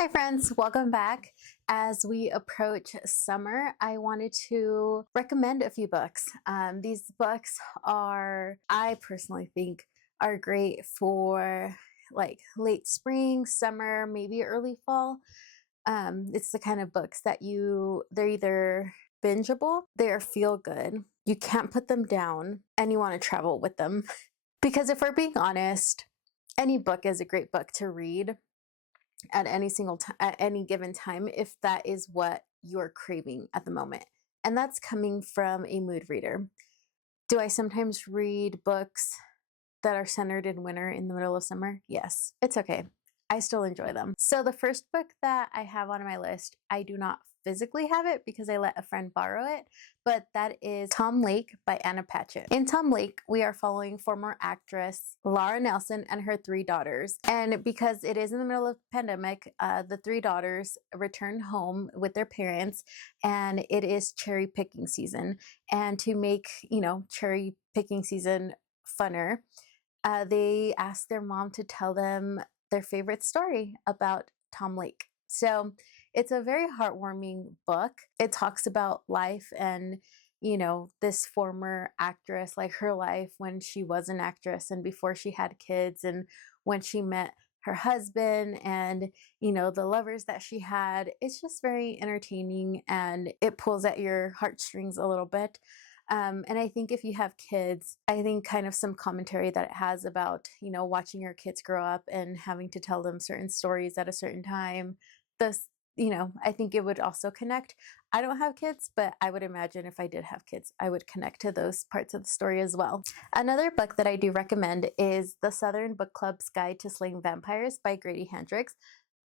Hi friends, welcome back. As we approach summer, I wanted to recommend a few books. These books I personally think, are great for like late spring, summer, maybe early fall. It's the kind of books that they're either bingeable, they are feel good, you can't put them down, and you want to travel with them. Because if we're being honest, any book is a great book to read at at any given time if that is what you're craving at the moment. And that's coming from a mood reader. Do I sometimes read books that are centered in winter in the middle of summer? Yes, it's okay. I still enjoy them. So the first book that I have on my list, I do not physically have it because I let a friend borrow it, but that is Tom Lake by Anna Patchett. In Tom Lake, we are following former actress Laura Nelson and her three daughters. And because it is in the middle of the pandemic, the three daughters return home with their parents, and it is cherry picking season. And to make, cherry picking season funner, they ask their mom to tell them their favorite story about Tom Lake. So it's a very heartwarming book. It talks about life and, this former actress, like her life when she was an actress and before she had kids, and when she met her husband, and, the lovers that she had. It's just very entertaining, and it pulls at your heartstrings a little bit. And I think if you have kids, I think kind of some commentary that it has about, watching your kids grow up and having to tell them certain stories at a certain time. I think it would also connect. I don't have kids, but I would imagine if I did have kids, I would connect to those parts of the story as well. Another book that I do recommend is The Southern Book Club's Guide to Slaying Vampires by Grady Hendrix.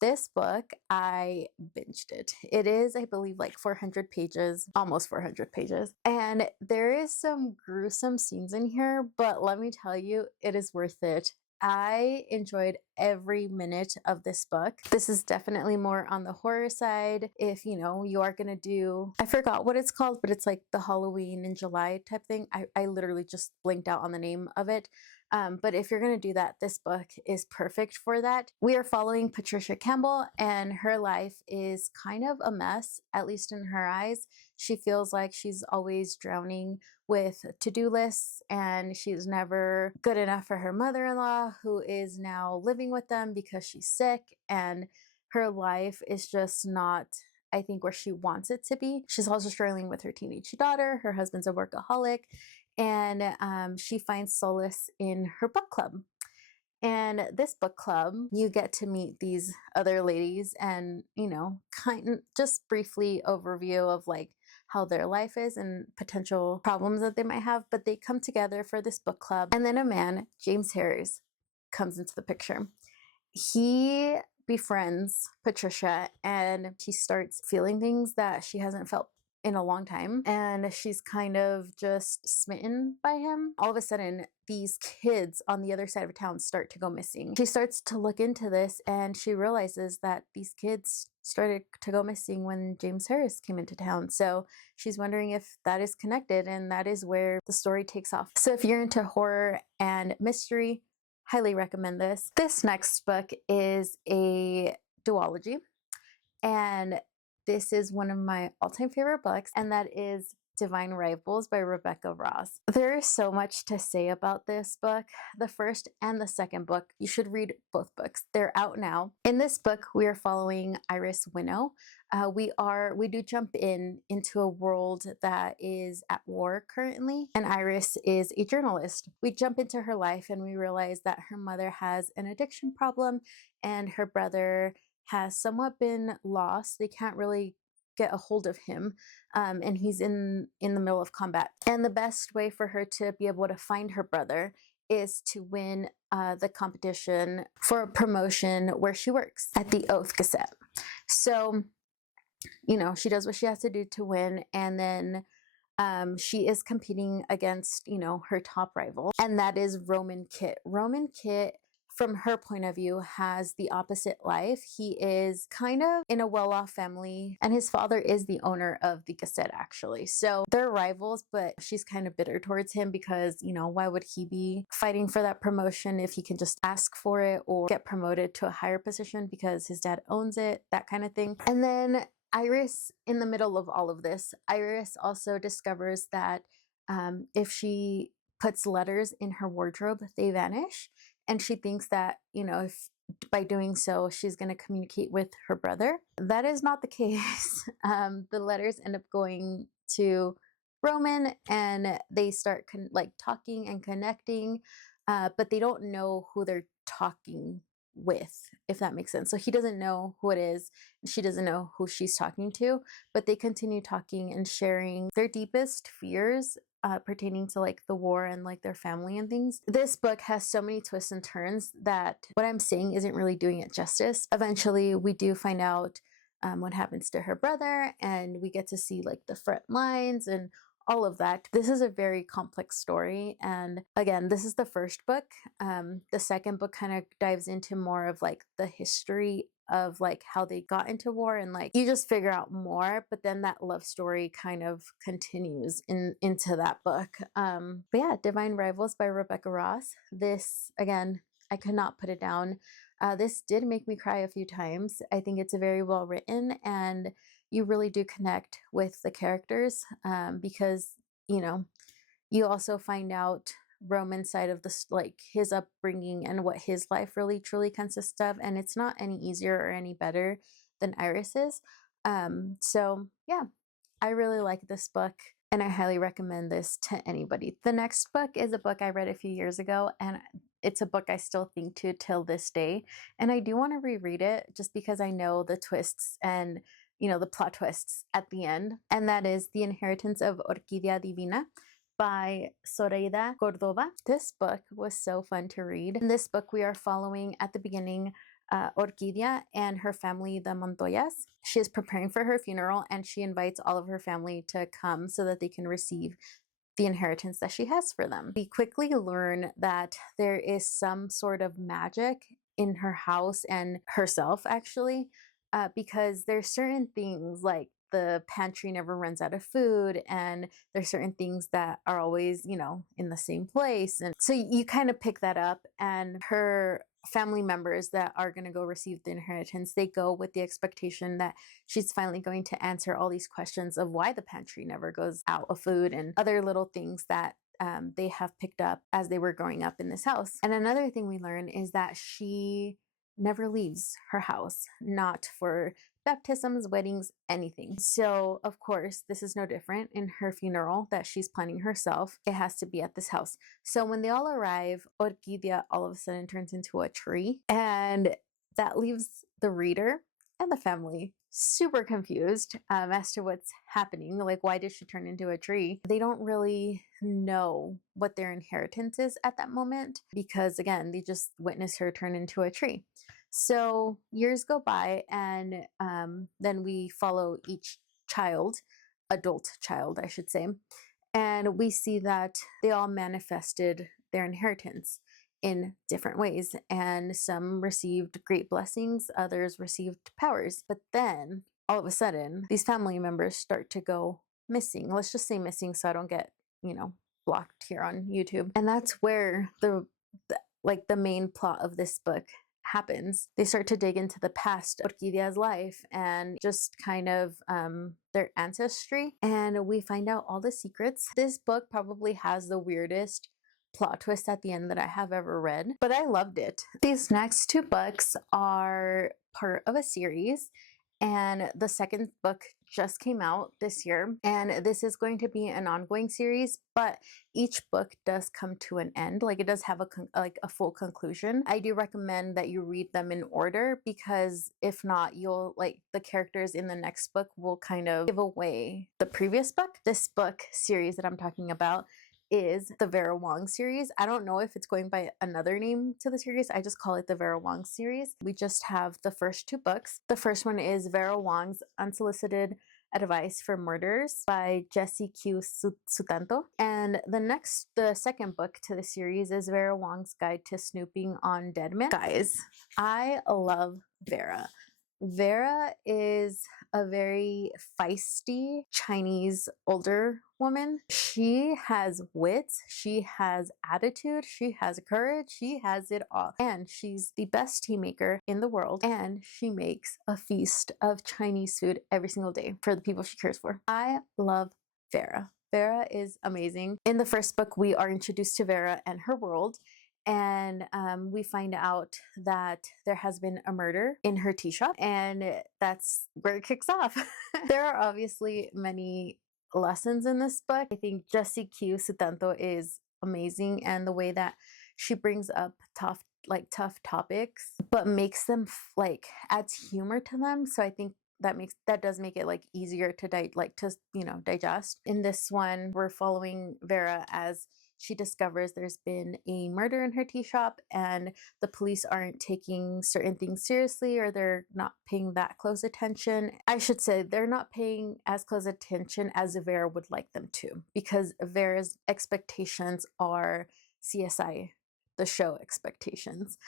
This book, I binged it. It is, I believe, like 400 pages, almost 400 pages. And there is some gruesome scenes in here, but let me tell you, it is worth it. I enjoyed every minute of this book. This is definitely more on the horror side. If, you are going to do, I forgot what it's called, but it's like the Halloween in July type thing. I literally just blinked out on the name of it. But if you're going to do that, this book is perfect for that. We are following Patricia Campbell, and her life is kind of a mess, at least in her eyes. She feels like she's always drowning with to-do lists, and she's never good enough for her mother-in-law, who is now living with them because she's sick, and her life is just not, I think, where she wants it to be. She's also struggling with her teenage daughter. Her husband's a workaholic, and she finds solace in her book club. And this book club, you get to meet these other ladies and, kind of just briefly overview of like how their life is and potential problems that they might have. But they come together for this book club. And then a man, James Harris, comes into the picture. He befriends Patricia, and she starts feeling things that she hasn't felt in a long time, and she's kind of just smitten by him. All of a sudden, these kids on the other side of town start to go missing. She starts to look into this, and she realizes that these kids started to go missing when James Harris came into town. So she's wondering if that is connected, and that is where the story takes off. So if you're into horror and mystery, highly recommend this. This next book is a duology, and this is one of my all-time favorite books, and that is Divine Rivals by Rebecca Ross. There is so much to say about this book. The first and the second book, you should read both books. They're out now. In this book, we are following Iris Winnow. We do jump into a world that is at war currently, and Iris is a journalist. We jump into her life, and we realize that her mother has an addiction problem, and her brother has somewhat been lost. They can't really get a hold of him, and he's in the middle of combat. And the best way for her to be able to find her brother is to win the competition for a promotion where she works at the Oath Gazette. So, she does what she has to do to win, and then she is competing against, her top rival, and that is Roman Kit. Roman Kit from her point of view, has the opposite life. He is kind of in a well-off family, and his father is the owner of the Gazette, actually. So they're rivals, but she's kind of bitter towards him because, you know, why would he be fighting for that promotion if he can just ask for it or get promoted to a higher position because his dad owns it, that kind of thing. And then Iris, in the middle of all of this, Iris also discovers that if she puts letters in her wardrobe, they vanish. And she thinks that, you know, if by doing so, she's going to communicate with her brother. That is not the case. The letters end up going to Roman, and they start like talking and connecting, but they don't know who they're talking with, if that makes sense. So he doesn't know who it is, and she doesn't know who she's talking to, but they continue talking and sharing their deepest fears pertaining to like the war and like their family and things. This book has so many twists and turns that what I'm saying isn't really doing it justice. Eventually, we do find out what happens to her brother, and we get to see like the front lines and all of that. This is a very complex story, and again, this is the first book. The second book kind of dives into more of like the history of like how they got into war, and like you just figure out more, but then that love story kind of continues into that book. But yeah, Divine Rivals by Rebecca Ross. This, again, I could not put it down. This did make me cry a few times. I think it's a very well written, and you really do connect with the characters because, you know, you also find out Roman's side of this, like his upbringing and what his life really truly consists of, and it's not any easier or any better than Iris's. So yeah, I really like this book, and I highly recommend this to anybody. The next book is a book I read a few years ago, and it's a book I still think to till this day, and I do want to reread it just because I know the twists and, you know, the plot twists at the end, and that is The Inheritance of Orquídea Divina by Zoraida Cordova. This book was so fun to read. In this book, we are following at the beginning Orquídea and her family, the Montoyas. She is preparing for her funeral, and she invites all of her family to come so that they can receive the inheritance that she has for them. We quickly learn that there is some sort of magic in her house and herself, actually, because there's certain things like the pantry never runs out of food, and there's certain things that are always, you know, in the same place. And so you kind of pick that up, and her family members that are going to go receive the inheritance, they go with the expectation that she's finally going to answer all these questions of why the pantry never goes out of food and other little things that they have picked up as they were growing up in this house. And another thing we learn is that she never leaves her house, not for baptisms, weddings, anything. So, of course, this is no different in her funeral that she's planning herself. It has to be at this house. So when they all arrive, Orquídea all of a sudden turns into a tree, and that leaves the reader and the family super confused as to what's happening. Like, why did she turn into a tree? They don't really know what their inheritance is at that moment because, again, they just witnessed her turn into a tree. So years go by, and then we follow each child, adult child, I should say, and we see that they all manifested their inheritance in different ways, and some received great blessings, others received powers. But then all of a sudden, these family members start to go missing. Let's just say missing so I don't get, you know, blocked here on YouTube. And that's where the main plot of this book happens. They start to dig into the past of Orquídea's life and just kind of their ancestry, and we find out all the secrets. This book probably has the weirdest plot twist at the end that I have ever read, but I loved it. These next two books are part of a series, and the second book just came out this year, and this is going to be an ongoing series, but each book does come to an end. Like, it does have a full conclusion. I do recommend that you read them in order, because if not, you'll, like, the characters in the next book will kind of give away the previous book. This book series that I'm talking about is the Vera Wong series. I don't know if it's going by another name to the series. I just call it the Vera Wong series. We just have the first two books. The first one is Vera Wong's Unsolicited Advice for Murderers by Jessie Q. Sutanto. And the second book to the series is Vera Wong's Guide to Snooping on Dead Men. Guys, I love Vera. Vera is a very feisty Chinese older woman. She has wits, she has attitude, she has courage, she has it all. And she's the best tea maker in the world. And she makes a feast of Chinese food every single day for the people she cares for. I love Vera. Vera is amazing. In the first book, we are introduced to Vera and her world. And we find out that there has been a murder in her tea shop, and that's where it kicks off. There are obviously many lessons in this book. I think Jessie Q. Sutanto is amazing, and the way that she brings up tough topics, but makes them adds humor to them. So I think that does make it easier to digest. In this one, we're following Vera as she discovers there's been a murder in her tea shop, and the police aren't taking certain things seriously, or they're not paying that close attention. I should say they're not paying as close attention as Vera would like them to, because Vera's expectations are CSI, the show expectations.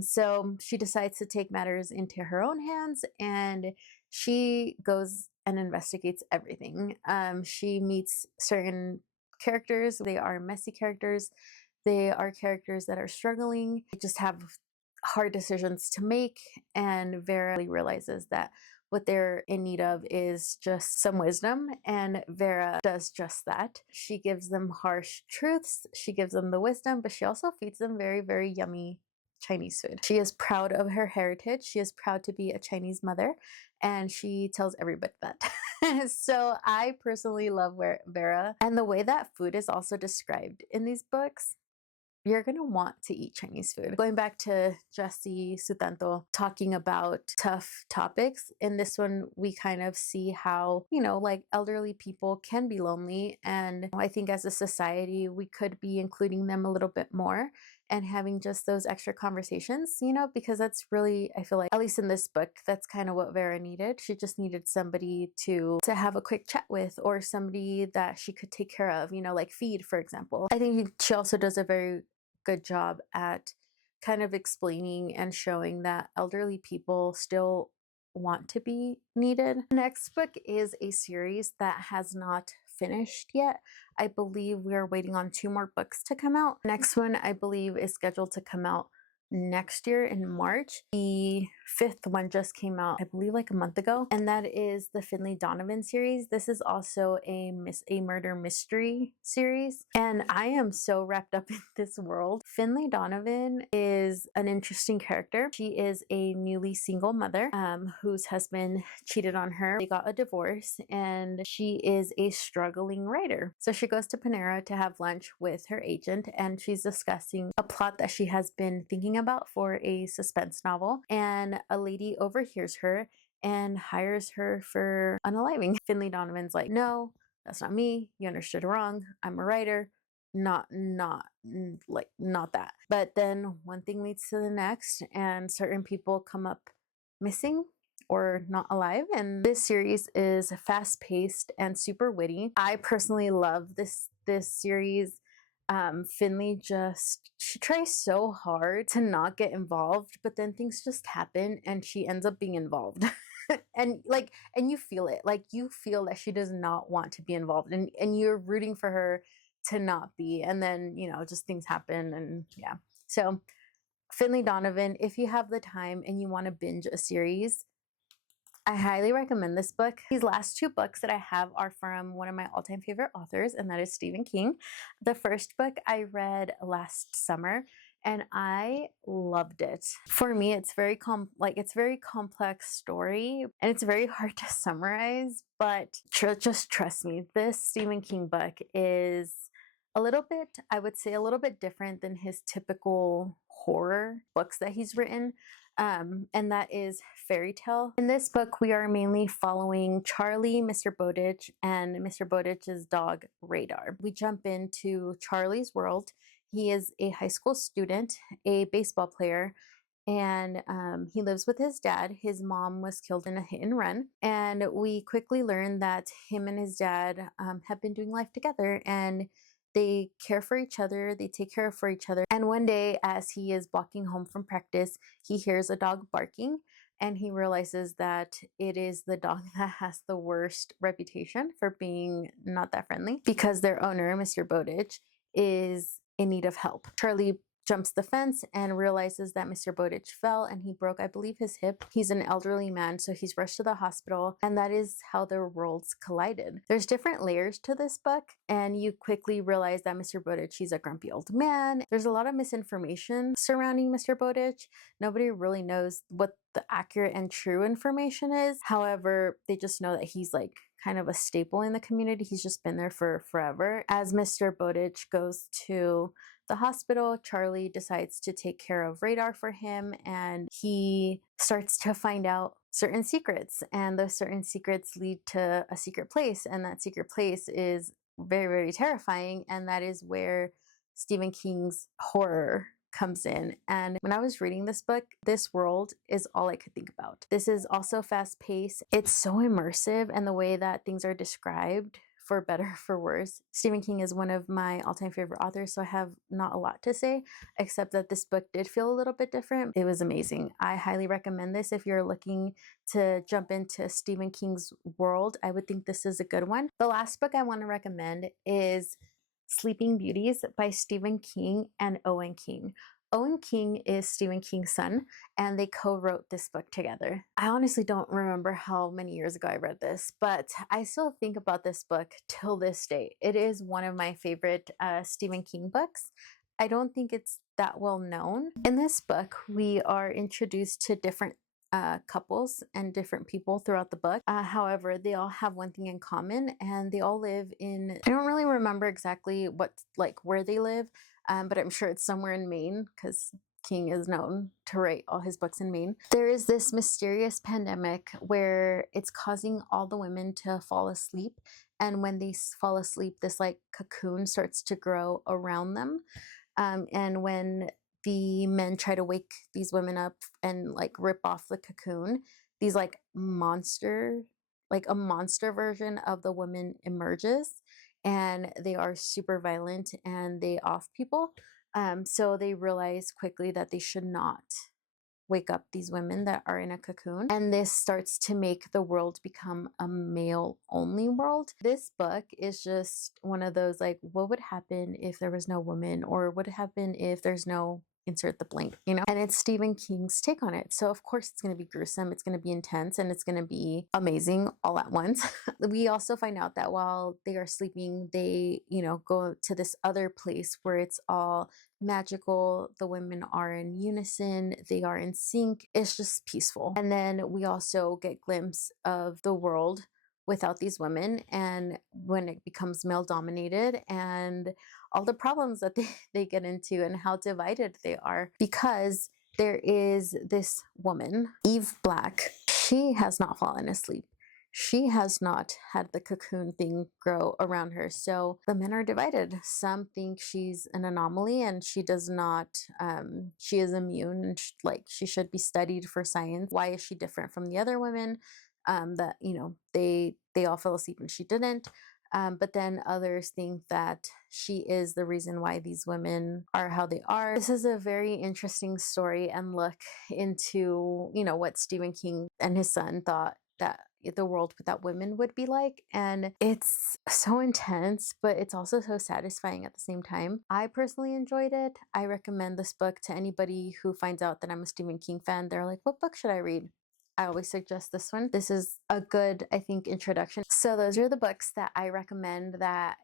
So she decides to take matters into her own hands, and she goes and investigates everything. She meets certain characters. They are messy characters. They are characters that are struggling. They just have hard decisions to make, and Vera realizes that what they're in need of is just some wisdom, and Vera does just that. She gives them harsh truths, she gives them the wisdom, but she also feeds them very, very yummy Chinese food. She is proud of her heritage. She is proud to be a Chinese mother, and she tells everybody that. So I personally love Vera, and the way that food is also described in these books. You're going to want to eat Chinese food. Going back to Jessie Sutanto talking about tough topics, in this one, we kind of see how, elderly people can be lonely. And I think as a society, we could be including them a little bit more and having just those extra conversations, because that's really, I feel like, at least in this book, that's kind of what Vera needed. She just needed somebody to have a quick chat with, or somebody that she could take care of, feed, for example. I think she also does a very good job at kind of explaining and showing that elderly people still want to be needed. The next book is a series that has not finished yet. I believe we are waiting on 2 more books to come out. Next one, I believe, is scheduled to come out next year in March. The 5th one just came out, I believe, a month ago, and that is the Finley Donovan series. This is also a murder mystery series, and I am so wrapped up in this world. Finley Donovan is an interesting character. She is a newly single mother whose husband cheated on her. They got a divorce, and she is a struggling writer. So she goes to Panera to have lunch with her agent, and she's discussing a plot that she has been thinking about for a suspense novel, and a lady overhears her and hires her for unaliving. Finley Donovan's like, no, that's not me. You understood wrong. I'm a writer. Not that. But then one thing leads to the next, and certain people come up missing or not alive. And this series is fast-paced and super witty. I personally love this series. Finley she tries so hard to not get involved, but then things just happen and she ends up being involved. and you feel it. You feel that she does not want to be involved, and you're rooting for her to not be, and then just things happen. And yeah, so Finley Donovan, if you have the time and you want to binge a series, I highly recommend this book. These last 2 books that I have are from one of my all-time favorite authors, and that is Stephen King. The first book I read last summer, and I loved it. For me, it's very very complex story, and it's very hard to summarize, but just trust me, this Stephen King book is a little bit different than his typical horror books that he's written. And that is fairy tale. In this book, we are mainly following Charlie, Mr. Bowditch, and Mr. Bowditch's dog, Radar. We jump into Charlie's world. He is a high school student, a baseball player, and he lives with his dad. His mom was killed in a hit and run, and we quickly learn that him and his dad have been doing life together, and they care for each other, they take care for each other. And one day, as he is walking home from practice, he hears a dog barking, and he realizes that it is the dog that has the worst reputation for being not that friendly, because their owner, Mr. Bowditch, is in need of help. Charlie jumps the fence and realizes that Mr. Bowditch fell and he broke, I believe, his hip. He's an elderly man, so he's rushed to the hospital, and that is how their worlds collided. There's different layers to this book, and you quickly realize that Mr. Bowditch, he's a grumpy old man. There's a lot of misinformation surrounding Mr. Bowditch. Nobody really knows what the accurate and true information is. However, they just know that he's like kind of a staple in the community. He's just been there for forever. As Mr. Bowditch goes to the hospital, Charlie decides to take care of Radar for him, and he starts to find out certain secrets, and those certain secrets lead to a secret place, and that secret place is very, very terrifying, and that is where Stephen King's horror comes in. And when I was reading this book, this world is all I could think about. This is also fast paced. It's so immersive, and the way that things are described, for better, for worse. Stephen King is one of my all-time favorite authors, so I have not a lot to say, except that this book did feel a little bit different. It was amazing. I highly recommend this if you're looking to jump into Stephen King's world. I would think this is a good one. The last book I want to recommend is Sleeping Beauties by Stephen King and Owen King. Owen King is Stephen King's son, and they co-wrote this book together. I honestly don't remember how many years ago I read this, but I still think about this book till this day. It is one of my favorite Stephen King books. I don't think it's that well known. In this book, we are introduced to different couples and different people throughout the book. However, they all have one thing in common, and they all live in, I don't really remember exactly where they live, but I'm sure it's somewhere in Maine, because King is known to write all his books in Maine. There is this mysterious pandemic where it's causing all the women to fall asleep, and when they fall asleep, this like cocoon starts to grow around them, and when the men try to wake these women up and like rip off the cocoon, these like a monster version of the woman emerges, and they are super violent and they off people. So they realize quickly that they should not wake up these women that are in a cocoon, and this starts to make the world become a male only world. This book is just one of those like, what would happen if there was no woman, or what would happen if there's no insert the blank, you know? And it's Stephen King's take on it. So of course it's going to be gruesome, it's going to be intense, and it's going to be amazing all at once. We also find out that while they are sleeping, they, go to this other place where it's all magical. The women are in unison, they are in sync. It's just peaceful. And then we also get a glimpse of the world without these women, and when it becomes male dominated, and all the problems that they get into, and how divided they are, because there is this woman, Eve Black. She has not fallen asleep. She has not had the cocoon thing grow around her. So the men are divided. Some think she's an anomaly and she does not, she is immune, and she should be studied for science. Why is she different from the other women? That, they all fell asleep and she didn't. But then others think that she is the reason why these women are how they are. This is a very interesting story and look into, what Stephen King and his son thought that the world without women would be like. And it's so intense, but it's also so satisfying at the same time. I personally enjoyed it. I recommend this book to anybody who finds out that I'm a Stephen King fan. They're like, what book should I read? I always suggest this one. This is a good, I think, introduction. So those are the books that I recommend that,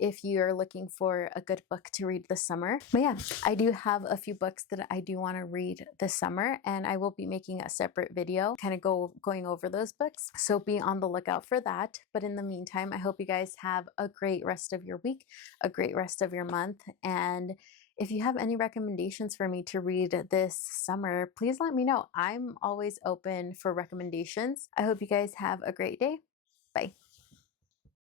if you're looking for a good book to read this summer. But yeah, I do have a few books that I do want to read this summer, and I will be making a separate video kind of going over those books. So be on the lookout for that. But in the meantime, I hope you guys have a great rest of your week, a great rest of your month. And if you have any recommendations for me to read this summer, please let me know. I'm always open for recommendations. I hope you guys have a great day. Bye.